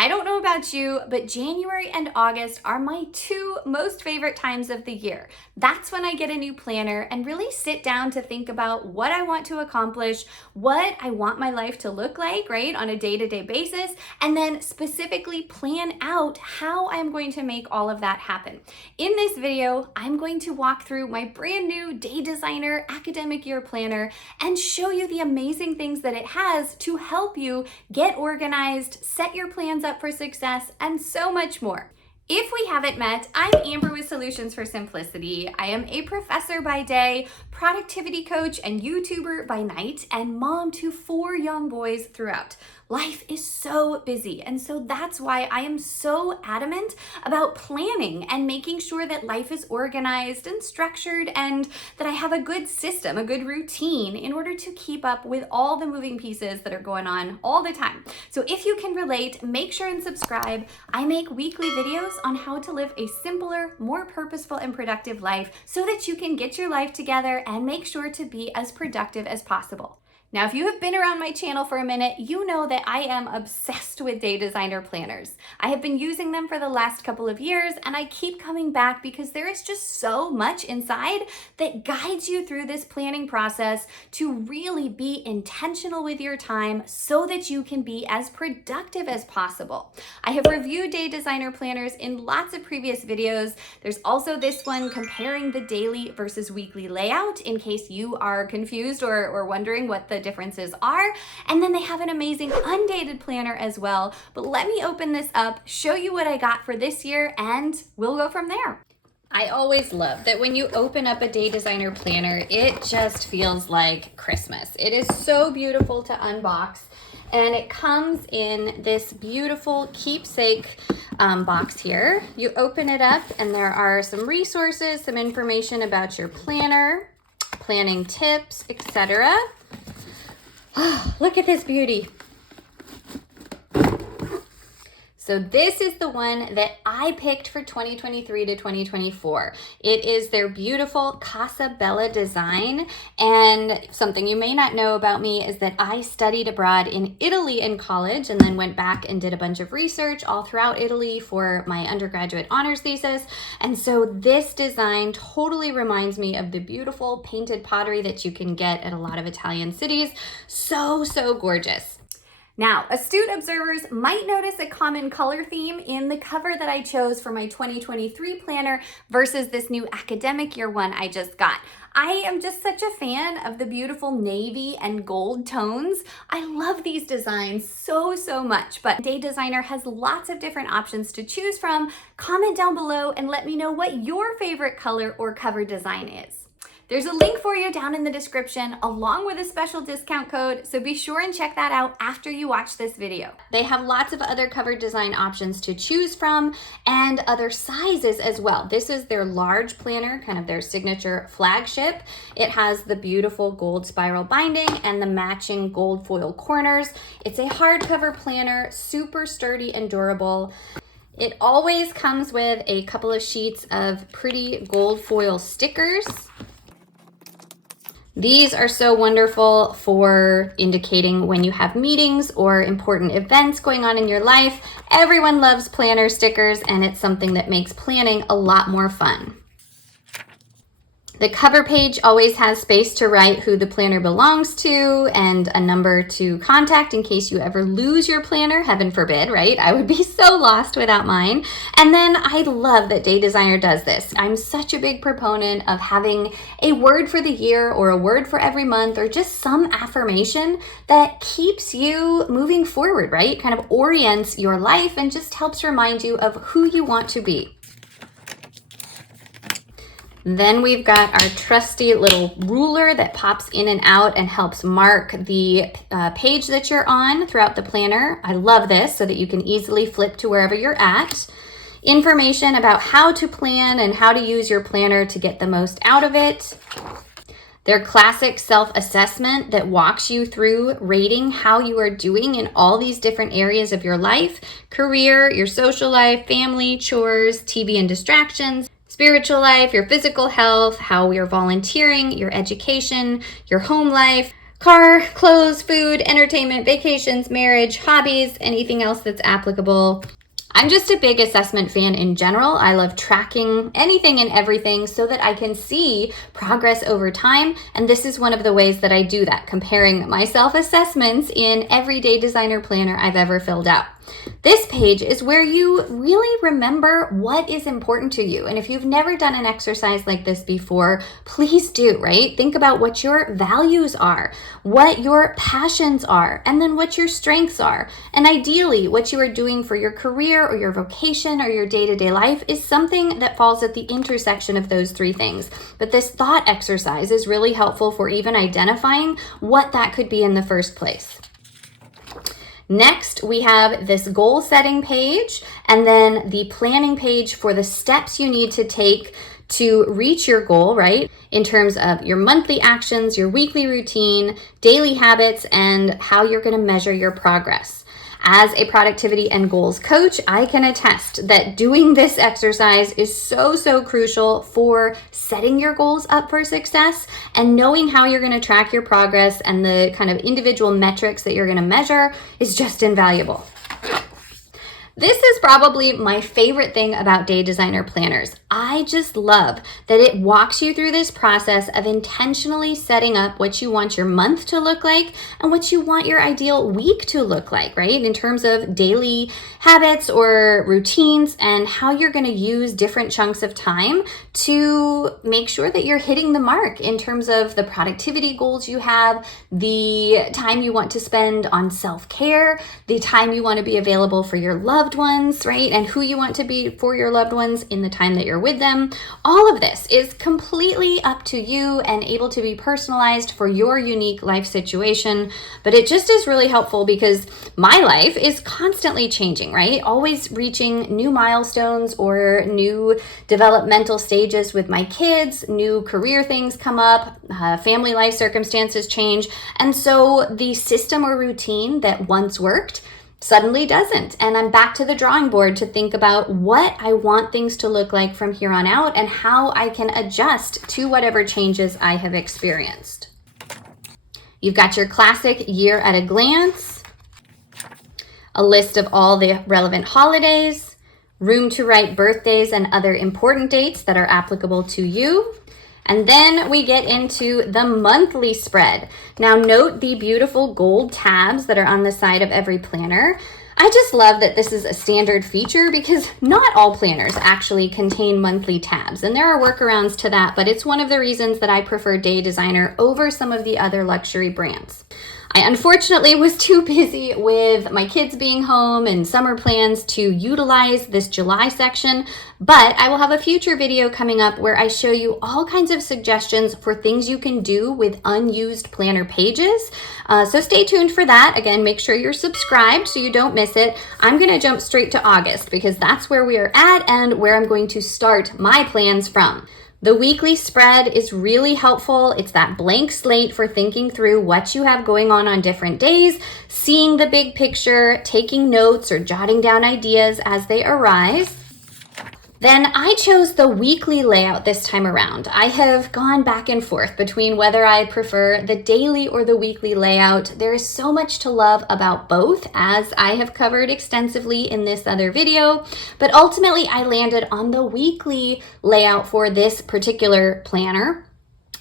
I don't know about you, but January and August are my two most favorite times of the year. That's when I get a new planner and really sit down to think about what I want to accomplish, what I want my life to look like, right, on a day-to-day basis, and then specifically plan out how I'm going to make all of that happen. In this video, I'm going to walk through my brand new Day Designer Academic Year Planner and show you the amazing things that it has to help you get organized, set your plans up for success, and so much more. If we haven't met, I'm Amber with Solutions for Simplicity. I am a professor by day, productivity coach and YouTuber by night, and mom to 4 young boys throughout. Life is so busy, and so that's why I am so adamant about planning and making sure that life is organized and structured and that I have a good system, a good routine in order to keep up with all the moving pieces that are going on all the time. So if you can relate, make sure and subscribe. I make weekly videos on how to live a simpler, more purposeful and productive life so that you can get your life together and make sure to be as productive as possible. Now, if you have been around my channel for a minute, you know that I am obsessed with Day Designer planners. I have been using them for the last couple of years, and I keep coming back because there is just so much inside that guides you through this planning process to really be intentional with your time so that you can be as productive as possible. I have reviewed Day Designer planners in lots of previous videos. There's also this one comparing the daily versus weekly layout in case you are confused or wondering what the differences are. And then they have an amazing undated planner as well. But let me open this up, show you what I got for this year, and we'll go from there. I always love that when you open up a Day Designer planner, it just feels like Christmas. It is so beautiful to unbox. And it comes in this beautiful keepsake box here. You open it up and there are some resources, some information about your planner, planning tips, etc. Oh, look at this beauty. So this is the one that I picked for 2023 to 2024. It is their beautiful Casa Bella design. And something you may not know about me is that I studied abroad in Italy in college and then went back and did a bunch of research all throughout Italy for my undergraduate honors thesis. And so this design totally reminds me of the beautiful painted pottery that you can get at a lot of Italian cities. So, so gorgeous. Now, astute observers might notice a common color theme in the cover that I chose for my 2023 planner versus this new academic year one I just got. I am just such a fan of the beautiful navy and gold tones. I love these designs so much, but Day Designer has lots of different options to choose from. Comment down below and let me know what your favorite color or cover design is. There's a link for you down in the description along with a special discount code, so be sure and check that out after you watch this video. They have lots of other cover design options to choose from and other sizes as well. This is their large planner, kind of their signature flagship. It has the beautiful gold spiral binding and the matching gold foil corners. It's a hardcover planner, super sturdy and durable. It always comes with a couple of sheets of pretty gold foil stickers. These are so wonderful for indicating when you have meetings or important events going on in your life. Everyone loves planner stickers, and it's something that makes planning a lot more fun. The cover page always has space to write who the planner belongs to and a number to contact in case you ever lose your planner, heaven forbid, right? I would be so lost without mine. And then I love that Day Designer does this. I'm such a big proponent of having a word for the year or a word for every month or just some affirmation that keeps you moving forward, right? Kind of orients your life and just helps remind you of who you want to be. Then we've got our trusty little ruler that pops in and out and helps mark the page that you're on throughout the planner. I love this so that you can easily flip to wherever you're at. Information about how to plan and how to use your planner to get the most out of it. Their classic self-assessment that walks you through rating how you are doing in all these different areas of your life: career, your social life, family, chores, TV and distractions, spiritual life, your physical health, how you're volunteering, your education, your home life, car, clothes, food, entertainment, vacations, marriage, hobbies, anything else that's applicable. I'm just a big assessment fan in general. I love tracking anything and everything so that I can see progress over time. And this is one of the ways that I do that, comparing my self-assessments in every day designer planner I've ever filled out. This page is where you really remember what is important to you. And if you've never done an exercise like this before, please do, right? Think about what your values are, what your passions are, and then what your strengths are. And ideally, what you are doing for your career or your vocation or your day-to-day life is something that falls at the intersection of those three things. But this thought exercise is really helpful for even identifying what that could be in the first place. Next, we have this goal setting page and then the planning page for the steps you need to take to reach your goal, right? In terms of your monthly actions, your weekly routine, daily habits, and how you're going to measure your progress. As a productivity and goals coach, I can attest that doing this exercise is so crucial for setting your goals up for success, and knowing how you're going to track your progress and the kind of individual metrics that you're going to measure is just invaluable. This is probably my favorite thing about day designer planners. I just love that it walks you through this process of intentionally setting up what you want your month to look like and what you want your ideal week to look like, right? In terms of daily habits or routines and how you're going to use different chunks of time to make sure that you're hitting the mark in terms of the productivity goals you have, the time you want to spend on self-care, the time you want to be available for your loved ones, right? And who you want to be for your loved ones in the time that you're with them. All of this is completely up to you and able to be personalized for your unique life situation. But it just is really helpful because my life is constantly changing, right? Always reaching new milestones or new developmental stages with my kids, new career things come up, family life circumstances change. And so the system or routine that once worked suddenly doesn't. And I'm back to the drawing board to think about what I want things to look like from here on out and how I can adjust to whatever changes I have experienced. You've got your classic year at a glance, a list of all the relevant holidays, room to write birthdays and other important dates that are applicable to you. And then we get into the monthly spread. Now note the beautiful gold tabs that are on the side of every planner. I just love that this is a standard feature because not all planners actually contain monthly tabs, and there are workarounds to that, but it's one of the reasons that I prefer Day Designer over some of the other luxury brands. I unfortunately was too busy with my kids being home and summer plans to utilize this July section, but I will have a future video coming up where I show you all kinds of suggestions for things you can do with unused planner pages. So stay tuned for that. Again, make sure you're subscribed so you don't miss it. I'm going to jump straight to August because that's where we are at and where I'm going to start my plans from. The weekly spread is really helpful. It's that blank slate for thinking through what you have going on different days, seeing the big picture, taking notes or jotting down ideas as they arise. Then I chose the weekly layout this time around. I have gone back and forth between whether I prefer the daily or the weekly layout. There is so much to love about both, as I have covered extensively in this other video, but ultimately I landed on the weekly layout for this particular planner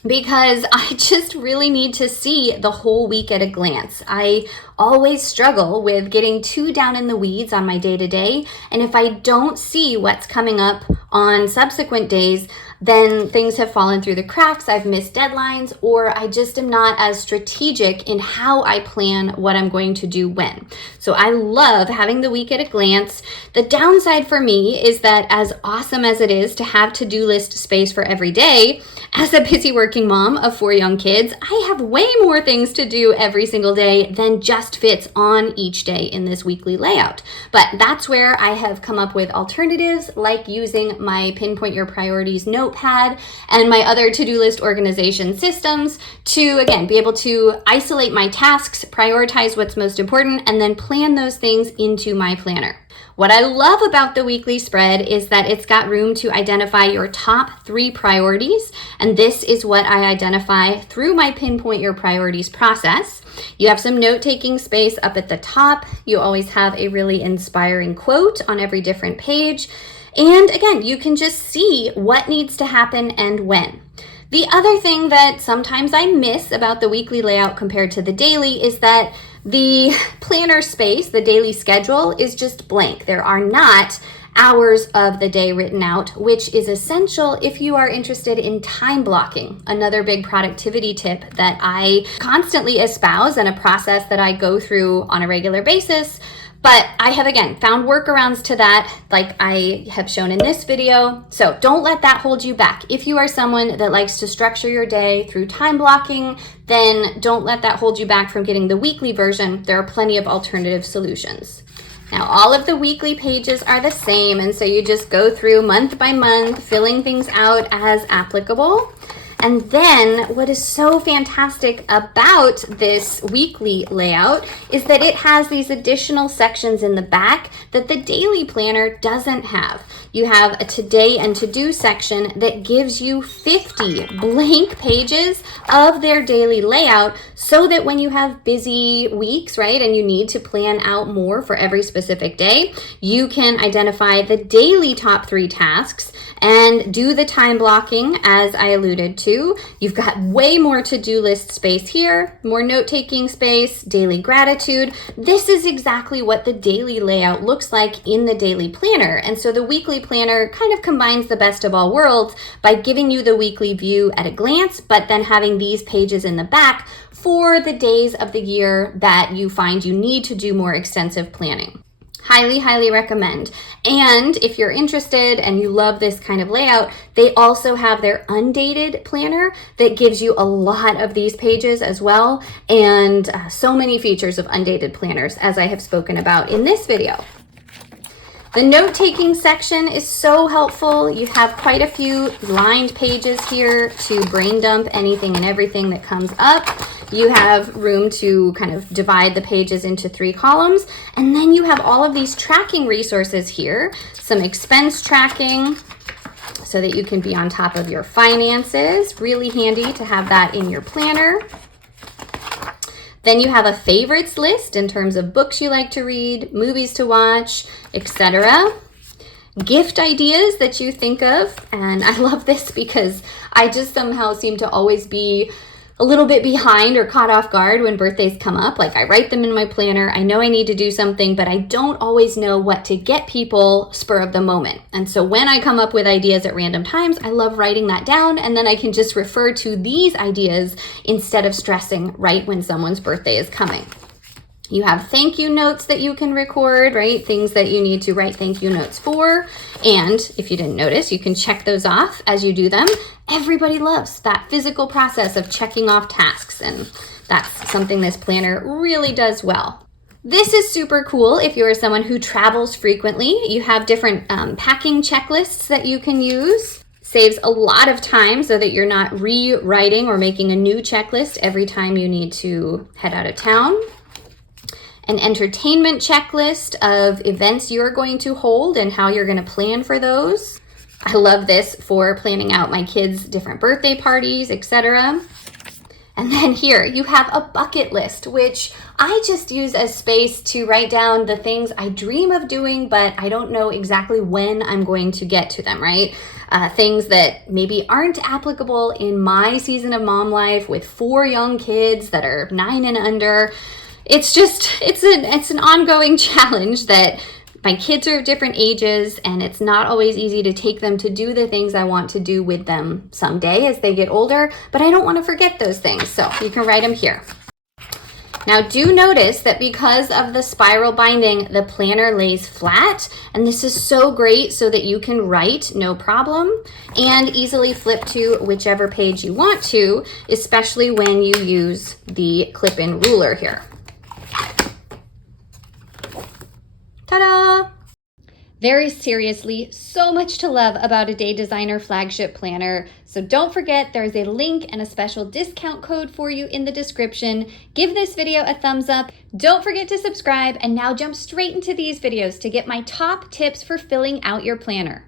because I just really need to see the whole week at a glance. I always struggle with getting too down in the weeds on my day-to-day, and if I don't see what's coming up on subsequent days, then things have fallen through the cracks, I've missed deadlines, or I just am not as strategic in how I plan what I'm going to do when. So I love having the week at a glance. The downside for me is that as awesome as it is to have to-do list space for every day, as a busy working mom of 4 young kids, I have way more things to do every single day than just best fits on each day in this weekly layout. But that's where I have come up with alternatives, like using my Pinpoint Your Priorities notepad and my other to-do list organization systems to, again, be able to isolate my tasks, prioritize what's most important, and then plan those things into my planner. What I love about the weekly spread is that it's got room to identify your top 3 priorities, and this is what I identify through my Pinpoint Your Priorities process. You have some note-taking space up at the top. You always have a really inspiring quote on every different page. And again, you can just see what needs to happen and when. The other thing that sometimes I miss about the weekly layout compared to the daily is that the planner space, the daily schedule, is just blank. There are not hours of the day written out, which is essential if you are interested in time blocking. Another big productivity tip that I constantly espouse and a process that I go through on a regular basis. But I have, again, found workarounds to that, like I have shown in this video. So don't let that hold you back. If you are someone that likes to structure your day through time blocking, then don't let that hold you back from getting the weekly version. There are plenty of alternative solutions. Now, all of the weekly pages are the same, and so you just go through month by month, filling things out as applicable. And then what is so fantastic about this weekly layout is that it has these additional sections in the back that the daily planner doesn't have. You have a today and to-do section that gives you 50 blank pages of their daily layout so that when you have busy weeks, right, and you need to plan out more for every specific day, you can identify the daily top 3 tasks and do the time blocking as I alluded to. You've got way more to-do list space here, more note-taking space, daily gratitude. This is exactly what the daily layout looks like in the daily planner. And so the weekly planner kind of combines the best of all worlds by giving you the weekly view at a glance, but then having these pages in the back for the days of the year that you find you need to do more extensive planning. Highly, highly recommend. And if you're interested and you love this kind of layout, they also have their undated planner that gives you a lot of these pages as well, and so many features of undated planners, as I have spoken about in this video. The note-taking section is so helpful. You have quite a few lined pages here to brain dump anything and everything that comes up. You have room to kind of divide the pages into 3 columns. And then you have all of these tracking resources here, some expense tracking so that you can be on top of your finances. Really handy to have that in your planner. Then you have a favorites list in terms of books you like to read, movies to watch, etc. Gift ideas that you think of. And I love this because I just somehow seem to always be a little bit behind or caught off guard when birthdays come up. Like, I write them in my planner. I know I need to do something, but I don't always know what to get people spur of the moment. And so when I come up with ideas at random times, I love writing that down, and then I can just refer to these ideas instead of stressing right when someone's birthday is coming. You have thank you notes that you can record, right? Things that you need to write thank you notes for. And if you didn't notice, you can check those off as you do them. Everybody loves that physical process of checking off tasks, and that's something this planner really does well. This is super cool if you are someone who travels frequently. You have different packing checklists that you can use. Saves a lot of time so that you're not rewriting or making a new checklist every time you need to head out of town. An entertainment checklist of events you're going to hold and how you're going to plan for those. I love this for planning out my kids' different birthday parties, etc. And then here you have a bucket list, which I just use as space to write down the things I dream of doing, but I don't know exactly when I'm going to get to them, right? Things that maybe aren't applicable in my season of mom life with 4 young kids that are 9 and under. It's an ongoing challenge that my kids are of different ages, and it's not always easy to take them to do the things I want to do with them someday as they get older, but I don't want to forget those things, so you can write them here. Now, do notice that because of the spiral binding, the planner lays flat, and this is so great so that you can write no problem and easily flip to whichever page you want to, especially when you use the clip-in ruler here. Very seriously, so much to love about a Day Designer Flagship Planner. So don't forget, there's a link and a special discount code for you in the description. Give this video a thumbs up. Don't forget to subscribe, and now jump straight into these videos to get my top tips for filling out your planner.